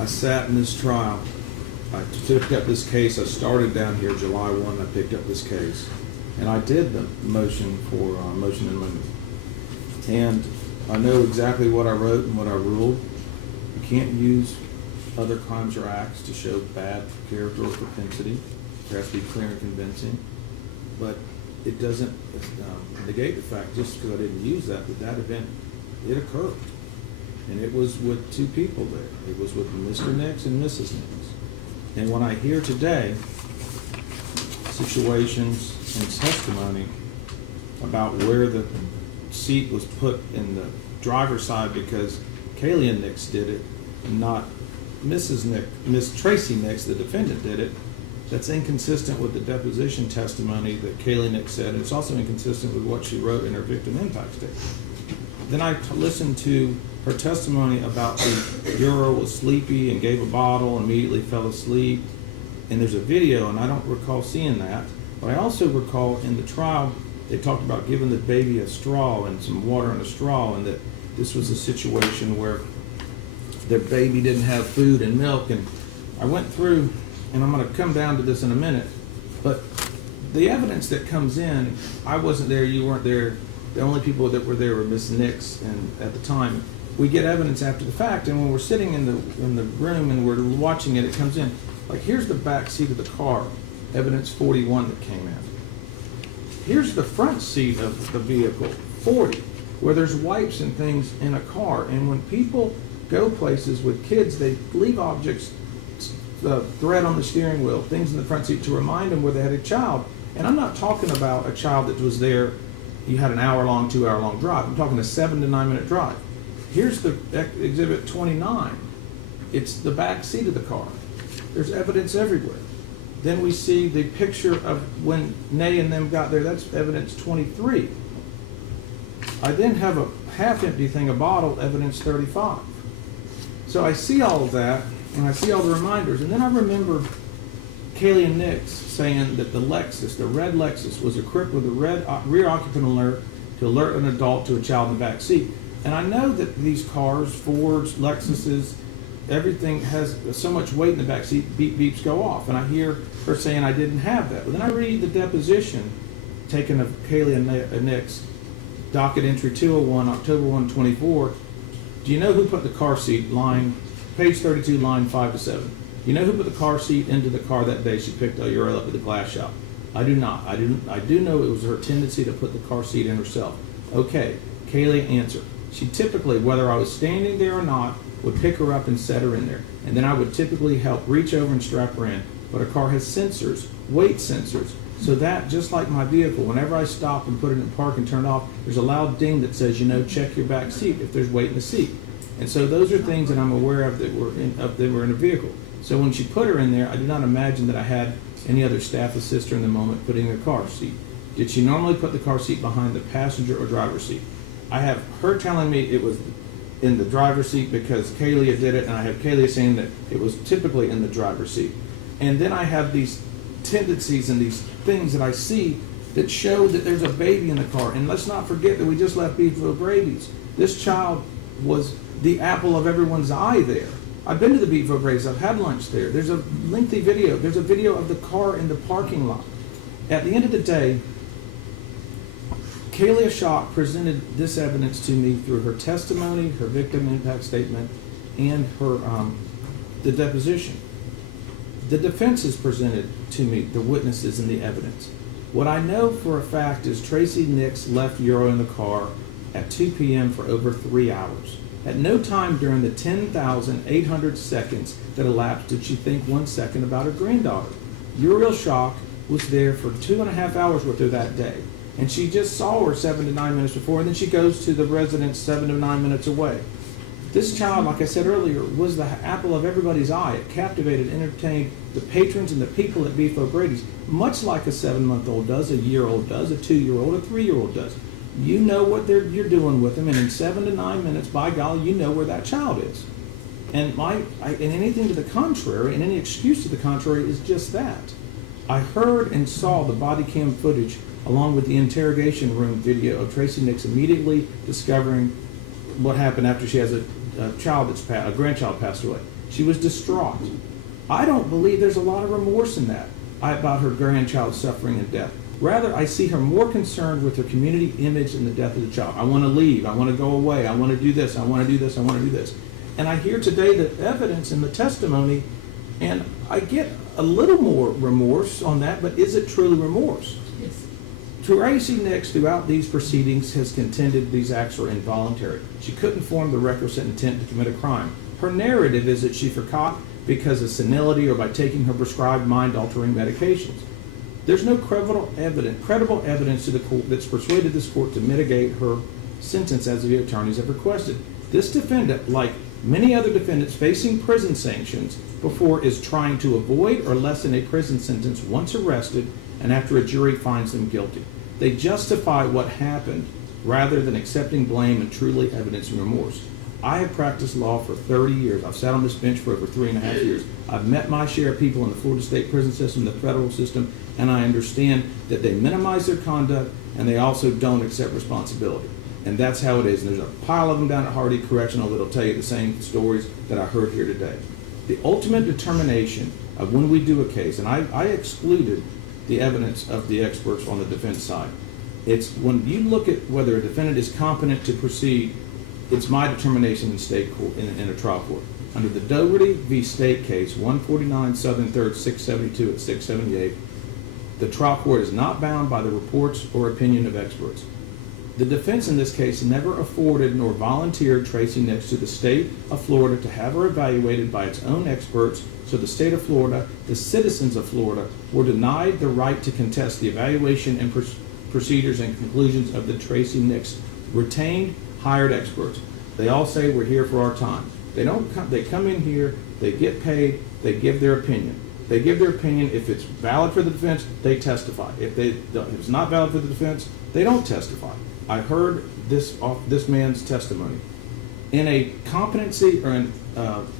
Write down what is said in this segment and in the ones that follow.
I sat in this trial. I picked up this case. I started down here July 1. I picked up this case. And I did the motion for motion in limine. And I know exactly what I wrote and what I ruled. You can't use other crimes or acts to show bad character or propensity. There has to be clear and convincing. But it doesn't negate the fact, just because I didn't use that event, it occurred. And it was with two people there. It was with Mr. Nix and Mrs. Nix. And when I hear today situations and testimony about where the seat was put in the driver's side because Kaylee Nix did it, and not Mrs. Nix, Miss Tracey Nix, the defendant, did it, that's inconsistent with the deposition testimony that Kaylee Nix said, and it's also inconsistent with what she wrote in her victim impact statement. Then I listened to her testimony about the Uriel was sleepy and gave a bottle and immediately fell asleep. And there's a video, and I don't recall seeing that, but I also recall in the trial they talked about giving the baby a straw and some water in a straw, and that this was a situation where the baby didn't have food and milk. And I went through, and I'm going to come down to this in a minute, but the evidence that comes in, I wasn't there, you weren't there, the only people that were there were Miss Nix, and at the time, we get evidence after the fact, and when we're sitting in the room and we're watching it, it comes in. Like, here's the back seat of the car, evidence 41 that came in. Here's the front seat of the vehicle, 40, where there's wipes and things in a car. And when people go places with kids, they leave objects, the thread on the steering wheel, things in the front seat to remind them where they had a child. And I'm not talking about a child that was there, you had an hour-long, 2-hour-long drive. I'm talking a 7 to 9 minute drive. Here's the exhibit 29. It's the back seat of the car. There's evidence everywhere. Then we see the picture of when Nay and them got there. That's evidence 23. I then have a half-empty thing, a bottle, evidence 35. So I see all of that, and I see all the reminders, and then I remember Kaylee Nix saying that the Lexus, the red Lexus, was equipped with a red rear occupant alert to alert an adult to a child in the back seat. And I know that these cars, Fords, Lexuses, everything has so much weight in the back seat, beep beeps go off. And I hear her saying I didn't have that. But then I read the deposition taken of Kaylee Nix, docket entry 201, October 1, 24. Do you know who put the car seat, page 32, line 5 to 7? You know who put the car seat into the car that day she picked Uriel up at the glass shop? I do not. I do know it was her tendency to put the car seat in herself. Okay, Kaylee, answer. She typically, whether I was standing there or not, would pick her up and set her in there. And then I would typically help reach over and strap her in. But a car has sensors, weight sensors, so that, just like my vehicle, whenever I stop and put it in park and turn it off, there's a loud ding that says, check your back seat if there's weight in the seat. And so those are things that I'm aware of that were in a vehicle. So when she put her in there, I do not imagine that I had any other staff assist her in the moment putting the car seat. Did she normally put the car seat behind the passenger or driver's seat? I have her telling me it was in the driver's seat because Kaylee did it, and I have Kaylee saying that it was typically in the driver's seat. And then I have these tendencies and these things that I see that show that there's a baby in the car. And let's not forget that we just left Beefville Grady's. This child was the apple of everyone's eye there. I've been to the Beefville Grady's. I've had lunch there. There's a lengthy video. There's a video of the car in the parking lot. At the end of the day, Uriel Schock presented this evidence to me through her testimony, her victim impact statement, and her the deposition. The defense has presented to me the witnesses and the evidence. What I know for a fact is Tracey Nix left Uriel in the car at 2 p.m. for over 3 hours. At no time during the 10,800 seconds that elapsed did she think 1 second about her granddaughter. Uriel Schock was there for 2.5 hours with her that day. And she just saw her 7 to 9 minutes before, and then she goes to the residence 7 to 9 minutes away. This child, like I said earlier, was the apple of everybody's eye. It captivated, entertained the patrons and the people at Beef O'Grady's, much like a 7-month-old does, a year-old does, a 2-year-old, a 3-year-old does. You know what you're doing with them, and in 7 to 9 minutes, by golly, you know where that child is. And anything to the contrary, and any excuse to the contrary, is just that. I heard and saw the body cam footage along with the interrogation room video of Tracey Nix immediately discovering what happened after she has a grandchild passed away. She was distraught. I don't believe there's a lot of remorse in that about her grandchild's suffering and death. Rather, I see her more concerned with her community image and the death of the child. I want to leave. I want to go away. I want to do this. I want to do this. I want to do this. And I hear today the evidence in the testimony, and I get a little more remorse on that, but is it truly remorse? Yes. Tracey Nix, throughout these proceedings, has contended these acts are involuntary. She couldn't form the requisite intent to commit a crime. Her narrative is that she forgot because of senility or by taking her prescribed mind-altering medications. There's no credible evidence to the court that's persuaded this court to mitigate her sentence as the attorneys have requested. This defendant, like many other defendants facing prison sanctions before, is trying to avoid or lessen a prison sentence once arrested and after a jury finds them guilty. They justify what happened rather than accepting blame and truly evidencing remorse. I have practiced law for 30 years. I've sat on this bench for over 3.5 years. I've met my share of people in the Florida state prison system, the federal system, and I understand that they minimize their conduct and they also don't accept responsibility. And that's how it is. And there's a pile of them down at Hardee Correctional that'll tell you the same stories that I heard here today. The ultimate determination of when we do a case, and I excluded the evidence of the experts on the defense side. It's when you look at whether a defendant is competent to proceed, it's my determination in state court, in a trial court. Under the Dougherty v. State case, 149 Southern 3rd, 672 at 678, the trial court is not bound by the reports or opinion of experts. The defense in this case never afforded nor volunteered Tracey Nix to the state of Florida to have her evaluated by its own experts, so the state of Florida, the citizens of Florida, were denied the right to contest the evaluation and procedures and conclusions of the Tracey Nix retained, hired experts. They all say we're here for our time. They don't come, they come in here, they get paid, they give their opinion. They give their opinion. If it's valid for the defense, they testify. If it's not valid for the defense, they don't testify. I heard this man's testimony. In a competency or an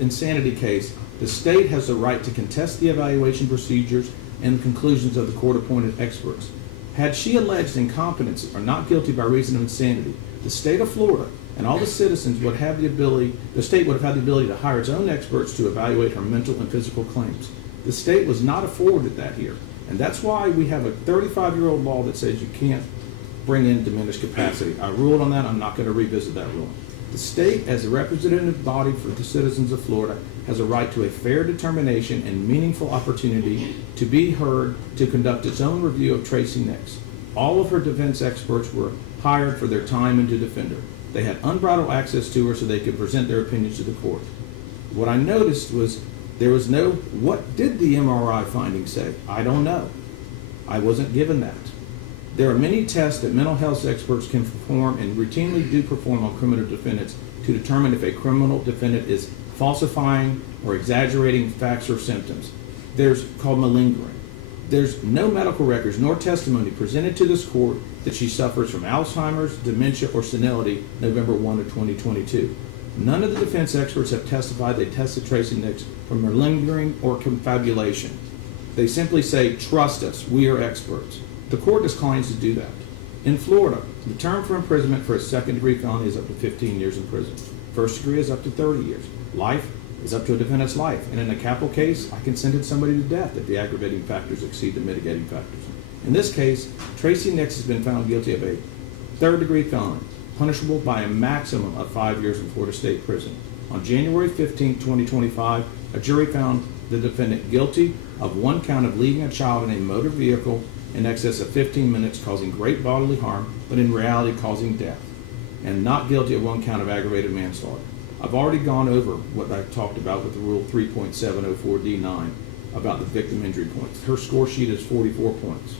insanity case, the state has the right to contest the evaluation procedures and conclusions of the court-appointed experts. Had she alleged incompetency or not guilty by reason of insanity, the state of Florida and all the citizens would have the ability, the state would have had the ability to hire its own experts to evaluate her mental and physical claims. The state was not afforded that here. And that's why we have a 35-year-old law that says you can't bring in diminished capacity. I ruled on that. I'm not going to revisit that ruling. The state, as a representative body for the citizens of Florida, has a right to a fair determination and meaningful opportunity to be heard to conduct its own review of Tracey Nix. All of her defense experts were hired for their time and to defend her. They had unbridled access to her so they could present their opinions to the court. What I noticed was there was no, what did the MRI findings say? I don't know. I wasn't given that. There are many tests that mental health experts can perform and routinely do perform on criminal defendants to determine if a criminal defendant is falsifying or exaggerating facts or symptoms. There's called malingering. There's no medical records nor testimony presented to this court that she suffers from Alzheimer's, dementia, or senility November 1 of 2022. None of the defense experts have testified they tested Tracey Nix for malingering or confabulation. They simply say, trust us, we are experts. The court declines to do that. In Florida, the term for imprisonment for a second-degree felony is up to 15 years in prison. First degree is up to 30 years. Life is up to a defendant's life. And in a capital case, I can sentence somebody to death if the aggravating factors exceed the mitigating factors. In this case, Tracey Nix has been found guilty of a third-degree felony, punishable by a maximum of 5 years in Florida State Prison. On January 15, 2025, a jury found the defendant guilty of one count of leaving a child in a motor vehicle in excess of 15 minutes, causing great bodily harm, but in reality causing death, and not guilty of one count of aggravated manslaughter. I've already gone over what I talked about with the Rule 3.704D9 about the victim injury points. Her score sheet is 44 points.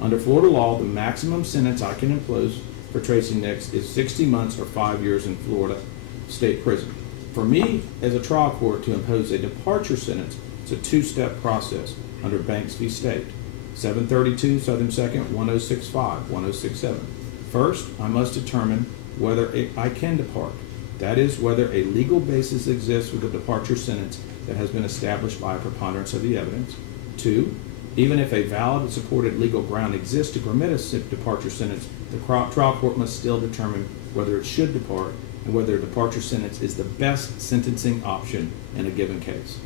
Under Florida law, the maximum sentence I can impose for Tracey Nix is 60 months or 5 years in Florida State Prison. For me, as a trial court, to impose a departure sentence, it's a two-step process under Banks v. State. 732 Southern 2nd 1065 1067. First, I must determine whether I can depart. That is, whether a legal basis exists for the departure sentence that has been established by a preponderance of the evidence. Two, even if a valid and supported legal ground exists to permit a departure sentence, the trial court must still determine whether it should depart and whether a departure sentence is the best sentencing option in a given case.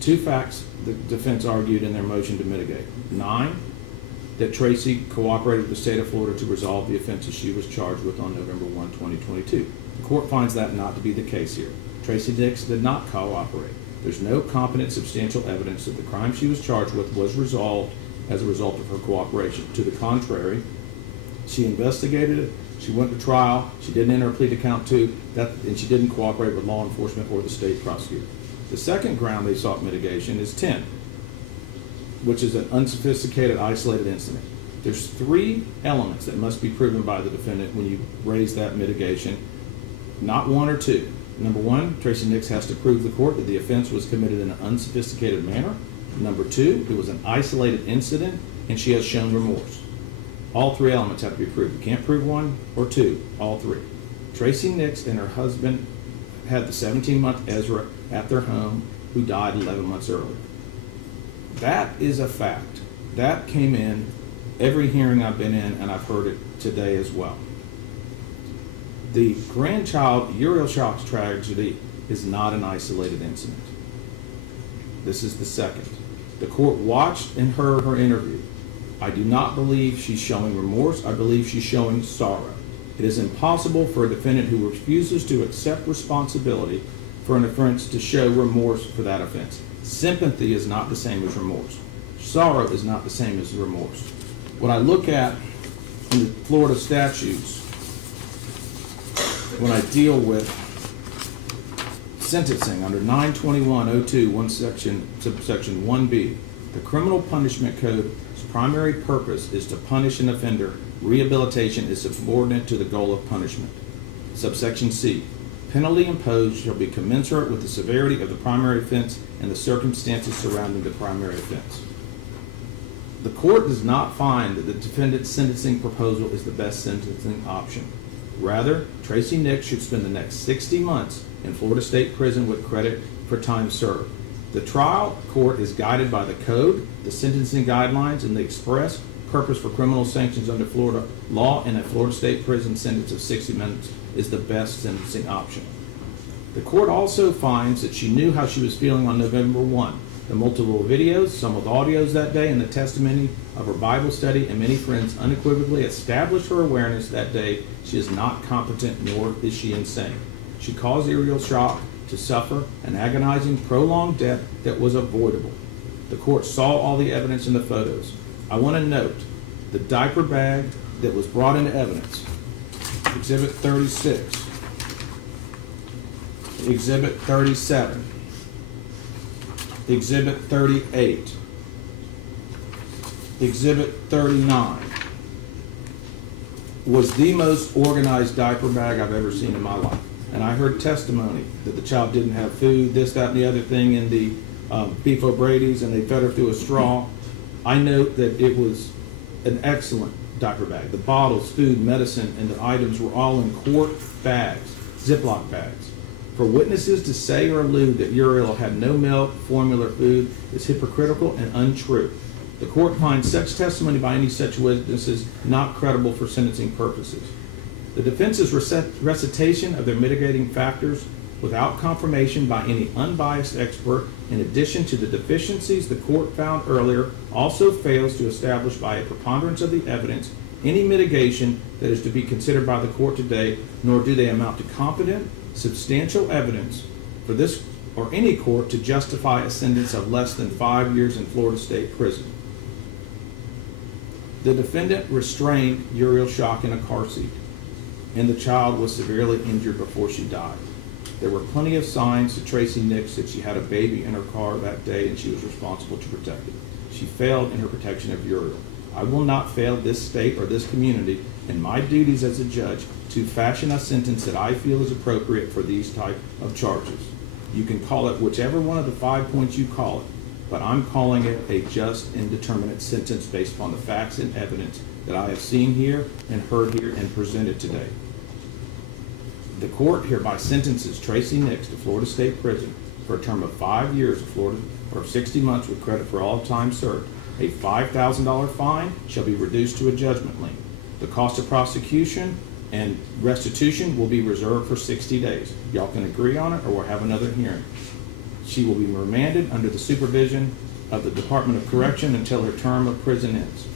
2 facts the defense argued in their motion to mitigate. 9, that Tracey cooperated with the state of Florida to resolve the offenses she was charged with on November 1, 2022. The court finds that not to be the case here. Tracey Nix did not cooperate. There's no competent substantial evidence that the crime she was charged with was resolved as a result of her cooperation. To the contrary, she investigated it, she went to trial, she didn't enter a plea to count 2, and she didn't cooperate with law enforcement or the state prosecutor. The second ground they sought mitigation is 10, which is an unsophisticated, isolated incident. There's 3 elements that must be proven by the defendant when you raise that mitigation, not 1 or 2. Number 1, Tracey Nix has to prove to the court that the offense was committed in an unsophisticated manner. Number 2, it was an isolated incident, and she has shown remorse. All 3 elements have to be proved. You can't prove 1 or 2, all 3. Tracey Nix and her husband had the 17-month Ezra at their home, who died 11 months earlier. That is a fact. That came in every hearing I've been in, and I've heard it today as well. The grandchild Uriel Schock's tragedy is not an isolated incident. This is the second. The court watched and heard her interview. I do not believe she's showing remorse. I believe she's showing sorrow. It is impossible for a defendant who refuses to accept responsibility for an offense to show remorse for that offense. Sympathy is not the same as remorse. Sorrow is not the same as remorse. What I look at in the Florida statutes when I deal with sentencing under 921.02, subsection 1B, the criminal punishment code's primary purpose is to punish an offender. Rehabilitation is subordinate to the goal of punishment. Subsection C, penalty imposed shall be commensurate with the severity of the primary offense and the circumstances surrounding the primary offense. The court does not find that the defendant's sentencing proposal is the best sentencing option. Rather, Tracey Nix should spend the next 60 months in Florida State Prison with credit for time served. The trial court is guided by the code, the sentencing guidelines, and the express purpose for criminal sanctions under Florida law, and a Florida State Prison sentence of 60 months is the best sentencing option. The court also finds that she knew how she was feeling on November 1. The multiple videos, some with audios that day, and the testimony of her Bible study and many friends unequivocally established her awareness that day she is not competent, nor is she insane. She caused Uriel Schock to suffer an agonizing, prolonged death that was avoidable. The court saw all the evidence in the photos. I want to note the diaper bag that was brought into evidence, Exhibit 36, Exhibit 37, Exhibit 38, Exhibit 39, was the most organized diaper bag I've ever seen in my life. And I heard testimony that the child didn't have food, this, that, and the other thing in the beef O'Brady's, and they fed her through a straw. I note that it was an excellent diaper bag. The bottles, food, medicine, and the items were all in quart bags, Ziploc bags. For witnesses to say or allude that Uriel had no milk, formula, or food is hypocritical and untrue. The court finds such testimony by any such witnesses not credible for sentencing purposes. The defense's recitation of their mitigating factors without confirmation by any unbiased expert, in addition to the deficiencies the court found earlier, also fails to establish by a preponderance of the evidence any mitigation that is to be considered by the court today, nor do they amount to competent, substantial evidence for this or any court to justify a sentence of less than 5 years in Florida State Prison. The defendant restrained Uriel Schock in a car seat, and the child was severely injured before she died. There were plenty of signs to Tracey Nix that she had a baby in her car that day and she was responsible to protect it. She failed in her protection of Uriel. I will not fail this state or this community in my duties as a judge to fashion a sentence that I feel is appropriate for these type of charges. You can call it whichever one of the 5 points you call it, but I'm calling it a just and determinate sentence based upon the facts and evidence that I have seen here and heard here and presented today. The court hereby sentences Tracey Nix to Florida State Prison for a term of 5 years of Florida or 60 months with credit for all time served. A $5,000 fine shall be reduced to a judgment lien. The cost of prosecution And restitution will be reserved for 60 days. Y'all can agree on it, or we'll have another hearing. She will be remanded under the supervision of the Department of Correction until her term of prison ends.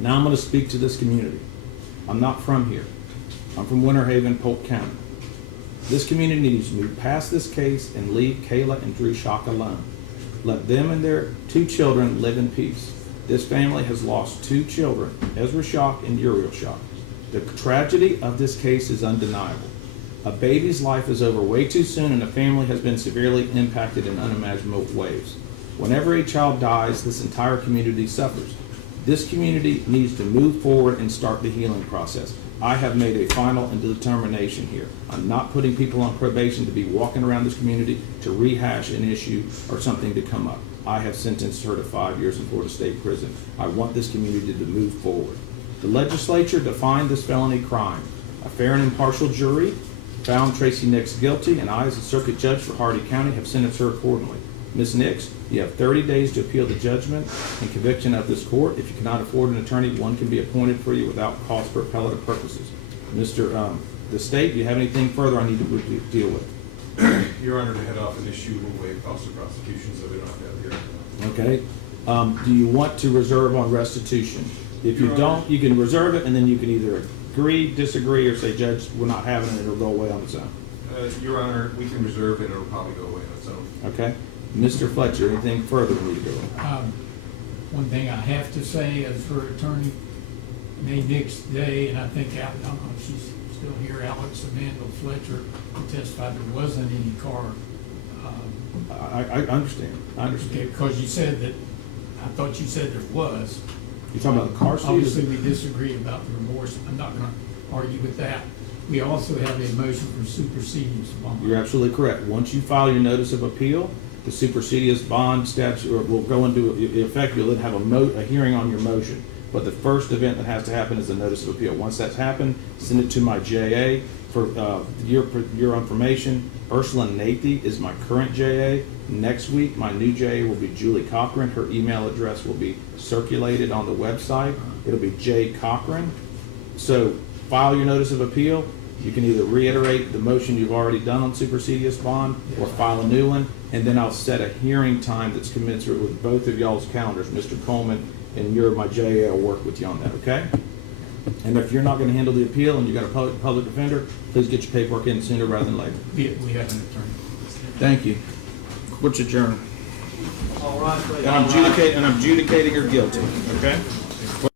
Now I'm going to speak to this community. I'm not from here. I'm from Winter Haven, Polk County. This community needs to move past this case and leave Kayla and Drew Schock alone. Let them and their 2 children live in peace. This family has lost 2 children, Ezra Schock and Uriel Schock. The tragedy of this case is undeniable. A baby's life is over way too soon, and a family has been severely impacted in unimaginable ways. Whenever a child dies, this entire community suffers. This community needs to move forward and start the healing process. I have made a final and determination here. I'm not putting people on probation to be walking around this community to rehash an issue or something to come up. I have sentenced her to 5 years in Florida State Prison. I want this community to move forward. The legislature defined this felony crime. A fair and impartial jury found Tracey Nix guilty, and I, as a circuit judge for Hardee County, have sentenced her accordingly. Ms. Nix, you have 30 days to appeal the judgment and conviction of this court. If you cannot afford an attorney, one can be appointed for you without cost for appellate purposes. The state, do you have anything further I need to deal with? Your Honor, to head off an issue will waive cost of prosecution, so we don't have to have a hearing. Okay. Do you want to reserve on restitution? If you don't, you can reserve it, and then you can either agree, disagree, or say, Judge, we're not having it, it'll go away on its own. Your Honor, we can reserve it, and it'll probably go away on its own. Okay. Mr. Fletcher, anything further we need to go on? One thing I have to say as her attorney, May Nix Day, and I think, I don't know if she's still here, Alex Amanda Fletcher testified there wasn't any car. I understand. I understand. Because you said that, I thought you said there was. You talking about the car seat? Obviously, we disagree about the remorse. I'm not going to argue with that. We also have a motion for supersedious bond. You're absolutely correct. Once you file your notice of appeal, the supersedious bond statute will go into effect. You'll then have a hearing on your motion. But the first event that has to happen is the notice of appeal. Once that's happened, send it to my JA. For your information, Ursula Nathy is my current JA. Next week, my new JA will be Julie Cochran. Her email address will be circulated on the website. It'll be J. Cochran. So file your notice of appeal. You can either reiterate the motion you've already done on supersedious bond or file a new one, and then I'll set a hearing time that's commensurate with both of y'all's calendars. Mr. Coleman and my JA will work with you on that, okay? And if you're not going to handle the appeal and you've got a public defender, please get your paperwork in sooner rather than later. We have an attorney. Thank you. Court's adjourned. All right. And I'm adjudicating her guilty, okay?